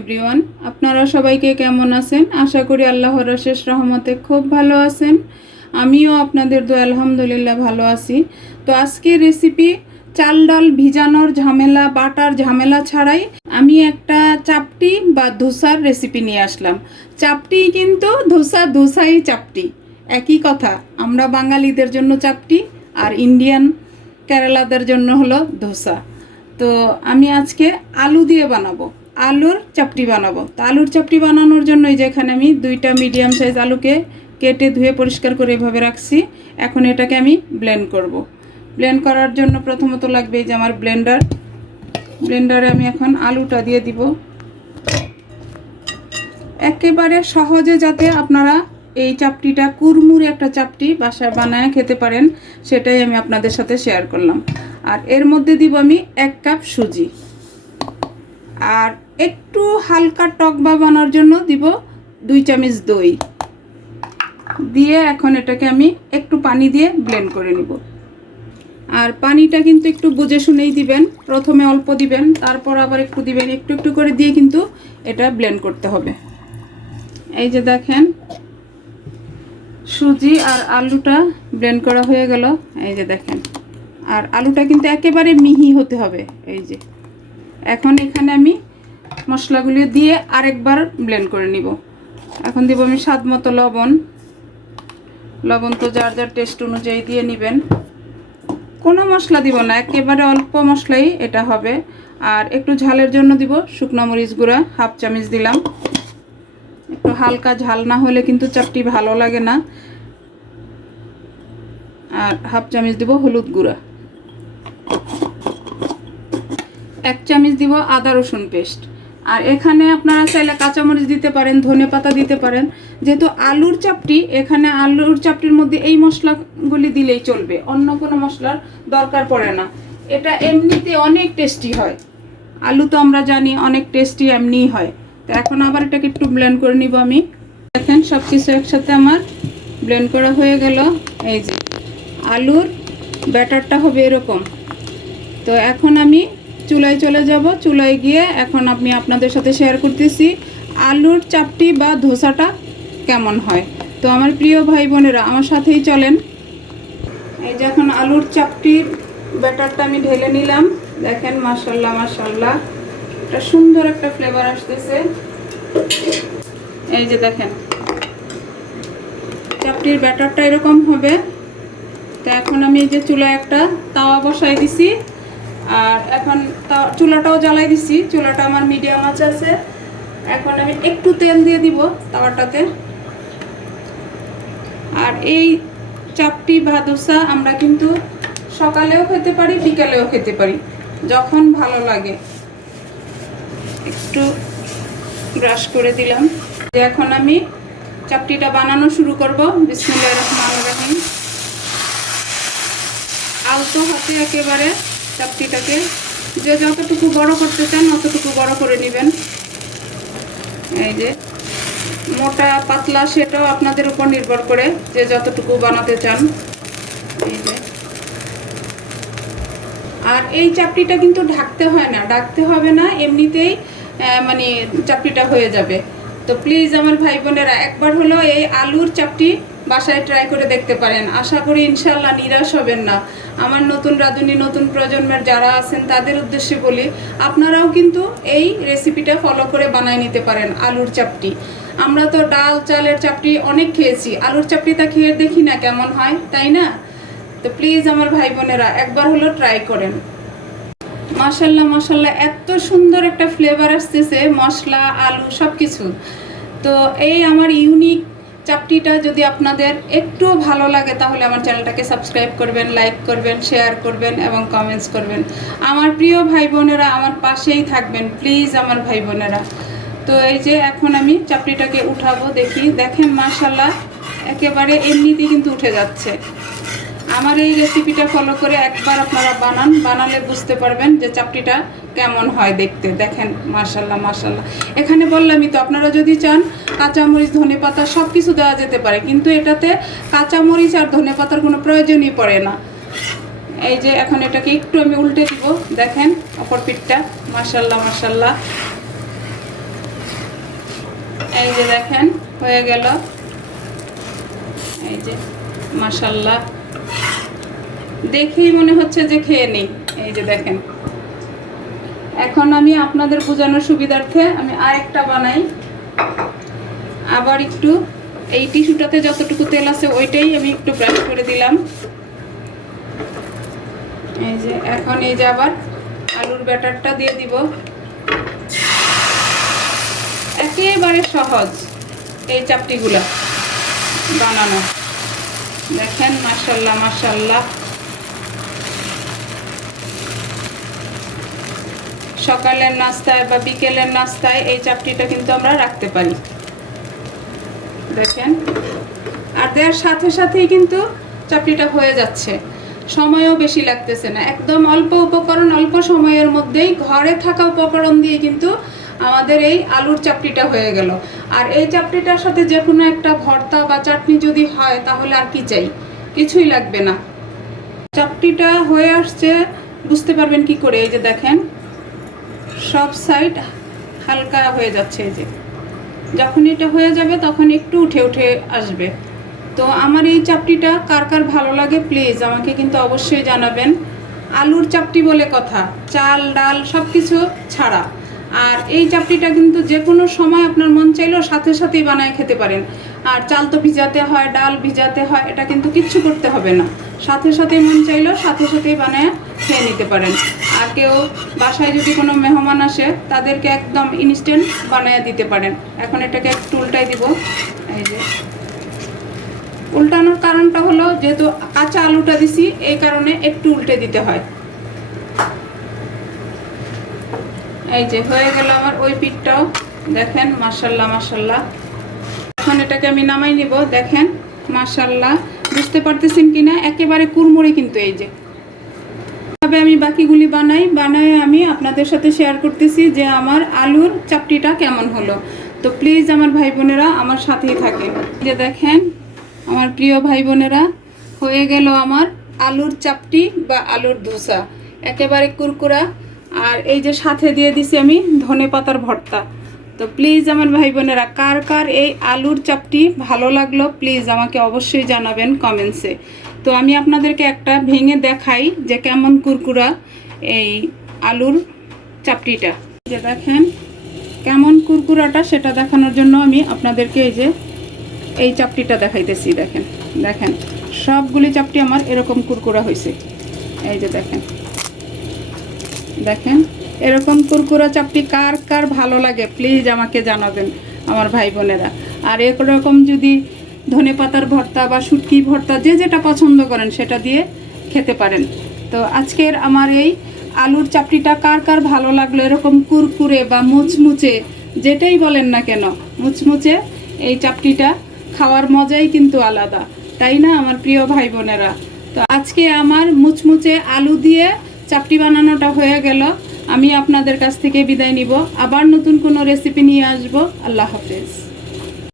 Everyone, আপনারা সবাইকে কেমন আছেন? আশা করি আল্লাহর অশেষ রহমতে খুব ভালো আছেন। আমিও আপনাদের দোয়া আলহামদুলিল্লাহ ভালো আছি। তো আজকের রেসিপি চাল ডাল ভিজানোর ঝামেলা বাটার ঝামেলা ছাড়াই আমি একটা চাপটি বা ধোসার রেসিপি নিয়ে আসলাম। চাপটি কিন্তু ধোসাই চাপটি, একই কথা। আমরা বাঙালিদের জন্য চাপটি আর ইন্ডিয়ান কেরালাদের জন্য হলো ধোসা। তো আমি আজকে আলু দিয়ে বানাবো, আলুর চাপটি বানাবো। তো আলুর চাপটি বানানোর জন্য এই যে এখানে আমি 2টা মিডিয়াম সাইজ আলুকে কেটে ধুয়ে পরিষ্কার করে এভাবে রাখছি। এখন এটাকে আমি ব্লেন্ড করব। ব্লেন্ড করার জন্য প্রথমত লাগবে এই যে আমার ব্লেন্ডারে আমি এখন আলুটা দিয়ে দিব। একেবারে সহজে যাতে আপনারা এই চাপটিটা কুরমুরে একটা চাপটি বাসায় বানায় খেতে পারেন, সেটাই আমি আপনাদের সাথে শেয়ার করলাম। আর এর মধ্যে দিব আমি 1 কাপ সুজি, আর একটু হালকা টক বানানোর জন্য দিব 2 চামচ দই দিয়ে এখন এটাকে আমি একটু পানি দিয়ে ব্লেন্ড করে নিব। আর পানিটা কিন্তু একটু বুঝে শুনেই দিবেন, প্রথমে অল্প দিবেন, তারপর আবার একটু দিবেন, একটু একটু করে দিয়ে কিন্তু এটা ব্লেন্ড করতে হবে। এই যে দেখেন সুজি আর আলুটা ব্লেন্ড করা হয়ে গেল। এই যে দেখেন, আর আলুটা কিন্তু একেবারে মিহি হতে হবে। এই যে এখন এখানে আমি মশলাগুলো দিয়ে আরেকবার ব্লেন্ড করে নিব। এখন দিব আমি স্বাদ মতো লবণ তো যার যার টেস্ট অনুযায়ী দিয়ে নেবেন, কোনো মশলা দিব না, একেবারে অল্প মশলাই এটা হবে। আর একটু ঝালের জন্য দিব শুকনো মরিচ গুঁড়া 1/2 চামচ দিলাম। একটু হালকা ঝাল না হলে কিন্তু চাপটি ভালো লাগে না। আর 1/2 চামচ দিব হলুদ গুঁড়া, 1 চামচ দিব আদা রসুন পেস্ট। আর এখানে আপনারা চাইলে কাঁচামরিচ দিতে পারেন, ধনেপাতা দিতে পারেন। যেহেতু আলুর চাপটি, এখানে আলুর চাপটির মধ্যে এই মশলাগুলি দিলেই চলবে, অন্য কোনো মশলার দরকার পড়ে না। এটা এমনিতে অনেক টেস্টি হয়, আলু তো আমরা জানি অনেক টেস্টি এমনিই হয়। তো এখন আবার এটাকে একটু ব্লেন্ড করে নিব আমি। দেখেন সব কিছু একসাথে আমার ব্লেন্ড করা হয়ে গেল। এই যে আলুর ব্যাটারটা হবে এরকম। তো এখন আমি চুলায় চলে যাব। চুলায় গিয়ে এখন আমি আপনাদের সাথে শেয়ার করতেছি আলুর চাপটি বা ধোসাটা কেমন হয়। তো আমার প্রিয় ভাই বোনেরা আমার সাথেই চলেন। এই যে এখন আলুর চাপটির ব্যাটারটা আমি ঢেলে নিলাম। দেখেন মাশাল্লাহ মাশাল্লাহ, একটা সুন্দর একটা ফ্লেভার আসতেছে। এই যে দেখেন চাপটির ব্যাটারটা এরকম হবে। তো এখন আমি এই যে চুলায় একটা তাওয়া বসাই দিছি, আর এখন চুলাটাও জ্বালাই দিছি। চুলাটা আমার মিডিয়াম আঁচে আছে। এখন আমি একটু তেল দিয়ে দিব তাওয়াটাতে। আর এই চাপটি বা ধোসা আমরা কিন্তু সকালেও খেতে পারি, বিকালেও খেতে পারি, যখন ভালো লাগে। একটু ব্রাশ করে দিলাম। এখন আমি চাপটিটা বানানো শুরু করব। বিসমিল্লাহির রহমানির রহিম। আলতো হাতে একেবারে চাপটিটাকে যে যতটুকু বড় করতে চান অতটুকু বড় করে নেবেন। এই যে মোটা পাতলা সেটাও আপনাদের উপর নির্ভর করে, যে যতটুকু বানাতে চান। এই যে, আর এই চাপটিটা কিন্তু ঢাকতে হয় না, ঢাকতে হবে না, এমনিতেই মানে চাপটিটা হয়ে যাবে। তো প্লিজ আমার ভাই বোনেরা একবার হলো এই আলুর চাপটি বাসায় ট্রাই করে দেখতে পারেন। আশা করি ইনশাল্লাহ নিরাশ হবেন না। আমার নতুন রাঁধুনি নতুন প্রজন্মের যারা আছেন তাদের উদ্দেশ্যে বলি, আপনারাও কিন্তু এই রেসিপিটা ফলো করে বানায় নিতে পারেন আলুর চাপটি। আমরা তো ডাল চালের চাপটি অনেক খেয়েছি, আলুর চাপটিটা খেয়ে দেখি না কেমন হয়, তাই না? তো প্লিজ আমার ভাই বোনেরা একবার হলো ট্রাই করেন। মাশাল্লাহ মাশাল্লাহ, এত সুন্দর একটা ফ্লেভার আসতেছে মশলা আলু সব কিছু। তো এই আমার ইউনিক চাপটিটা যদি আপনাদের একটু ভালো লাগে তাহলে আমার চ্যানেলটাকে সাবস্ক্রাইব করবেন, লাইক করবেন, শেয়ার করবেন এবং কমেন্টস করবেন। আমার প্রিয় ভাই বোনেরা আমার পাশেই থাকবেন প্লিজ আমার ভাই বোনেরা। তো এই যে এখন আমি চাপটিটাকে উঠাবো, দেখি। দেখেন মাশাল্লাহ একেবারে এমনিতেই কিন্তু উঠে যাচ্ছে। আমার এই রেসিপিটা ফলো করে একবার আপনারা বানালে বুঝতে পারবেন যে চাপটিটা কেমন হয় দেখতে। দেখেন মাশাল্লাহ মাশাল্লাহ। এখানে বললামই তো, আপনারা যদি চান কাঁচামরিচ ধনেপাতা সব কিছু দেওয়া যেতে পারে, কিন্তু এটাতে কাঁচামরিচ আর ধনেপাতার কোনো প্রয়োজনই পড়ে না। এই যে এখন এটাকে একটু আমি উল্টে দিব। দেখেন অপর পিঠটা, মাশাল্লাহ মাশাল্লাহ। এই যে দেখেন হয়ে গেল, এই যে মাশাআল্লাহ, দেখেই মনে হচ্ছে যে খেয়ে নেই। এই যে দেখেন, এখন আমি আপনাদের বোঝানোর সুবিধার্থে আমি আরেকটা বানাই। আবার একটু এই টিস্যুটাতে যতটুকু তেল আছে ওইটাই আমি একটু ব্রাশ করে দিলাম। এই যে এখন এই যে আবার আলুর ব্যাটারটা দিয়ে দিব। একেবারে সহজ এই চাপটিগুলা বানানো। দেখেন মাশাআল্লাহ মাশাআল্লাহ। সকালের নাস্তায় বা বিকেলের নাস্তায় এই চাপটিটা কিন্তু আমরা রাখতে পারি। দেখেন, আর দেওয়ার সাথে সাথেই কিন্তু চাপটিটা হয়ে যাচ্ছে, সময়ও বেশি লাগতেছে না। একদম অল্প উপকরণ, অল্প সময়ের মধ্যেই ঘরে থাকা উপকরণ দিয়ে কিন্তু আমাদের এই আলুর চাপটিটা হয়ে গেল। আর এই চাপটিটার সাথে যে কোনো একটা ভর্তা বা চাটনি যদি হয় তাহলে আর কি চাই, কিছুই লাগবে না। চাপটিটা হয়ে আসছে বুঝতে পারবেন কি করে, এই যে দেখেন সব সাইড হালকা হয়ে যাচ্ছে। এই যে যখন এটা হয়ে যাবে তখন একটু উঠে উঠে আসবে। তো আমার এই চাপটিটা কার কার ভালো লাগে প্লিজ আমাকে কিন্তু অবশ্যই জানাবেন। আলুর চাপটি বলে কথা, চাল ডাল সব কিছু ছাড়া। আর এই চাপটিটা কিন্তু যে কোনো সময় আপনার মন চাইলেও সাথে সাথেই বানায় খেতে পারেন। আর চাল তো ভিজাতে হয়, ডাল ভিজাতে হয়, এটা কিন্তু কিচ্ছু করতে হবে না, সাথে সাথেই মন চাইলেও সাথে সাথেই বানায় খেয়ে নিতে পারেন। আর কেউ বাসায় যদি কোনো মেহমান আসে তাদেরকে একদম ইনস্ট্যান্ট বানায় দিতে পারেন। এখন এটাকে একটু উল্টাই দিব। এই যে উল্টানোর কারণটা হলো যেহেতু কাঁচা আলুটা দিছি এই কারণে একটু উল্টে দিতে হয়। এই যে হয়ে গেল আমার ওই পিঠটাও, দেখেন মাশাআল্লাহ মাশাআল্লাহ। এখন এটাকে আমি নামাই নিব। দেখেন মাশাআল্লাহ, বুঝতে পারতেছেন কিনা একেবারে কুড়মুড়ে কিন্তু। এই যে তবে আমি বাকিগুলি বানায় আমি আপনাদের সাথে শেয়ার করতেছি যে আমার আলুর চাপটিটা কেমন হলো। তো প্লিজ আমার ভাই বোনেরা আমার সাথেই থাকেন। যে দেখেন আমার প্রিয় ভাই বোনেরা, হয়ে গেল আমার আলুর চাপটি বা আলুর ধোসা, একেবারে কুরকুরা। আর এই যে সাথে দিয়ে দিছি আমি ধনেপাতার ভর্তা। তো প্লিজ আমার ভাই বোনেরা কার কার এই আলুর চাপটি ভালো লাগলো প্লিজ আমাকে অবশ্যই জানাবেন কমেন্টসে। তো আমি আপনাদেরকে একটা ভেঙে দেখাই যে কেমন কুরকুরা এই আলুর চাপটিটা। যে দেখেন কেমন কুরকুরাটা সেটা দেখানোর জন্য আমি আপনাদেরকে এই চাপটিটা দেখাইতেছি। দেখেন দেখেন সবগুলি চাপটি আমার এরকম কুরকুরা হয়েছে। এই যে দেখেন দেখেন এরকম কুরকুরা চাপটি কার কার ভালো লাগে প্লিজ আমাকে জানাবেন আমার ভাই বোনেরা। আর এরকম যদি ধনেপাতার ভর্তা বা শুটকি ভর্তা যে যেটা পছন্দ করেন সেটা দিয়ে খেতে পারেন। তো আজকের আমার এই আলুর চাপটিটা কার কার ভালো লাগলো, এরকম কুরকুরে বা মুচমুচে যেটাই বলেন না কেন, মুচমুচে এই চাপটিটা খাওয়ার মজাই কিন্তু আলাদা, তাই না আমার প্রিয় ভাই বোনেরা। তো আজকে আমার মুচমুচে আলু দিয়ে চাপটি বানানোটা হয়ে গেল। আমি আপনাদের কাছ থেকে বিদায় নিব, আবার নতুন কোনো রেসিপি নিয়ে আসবো। আল্লাহ হাফেজ।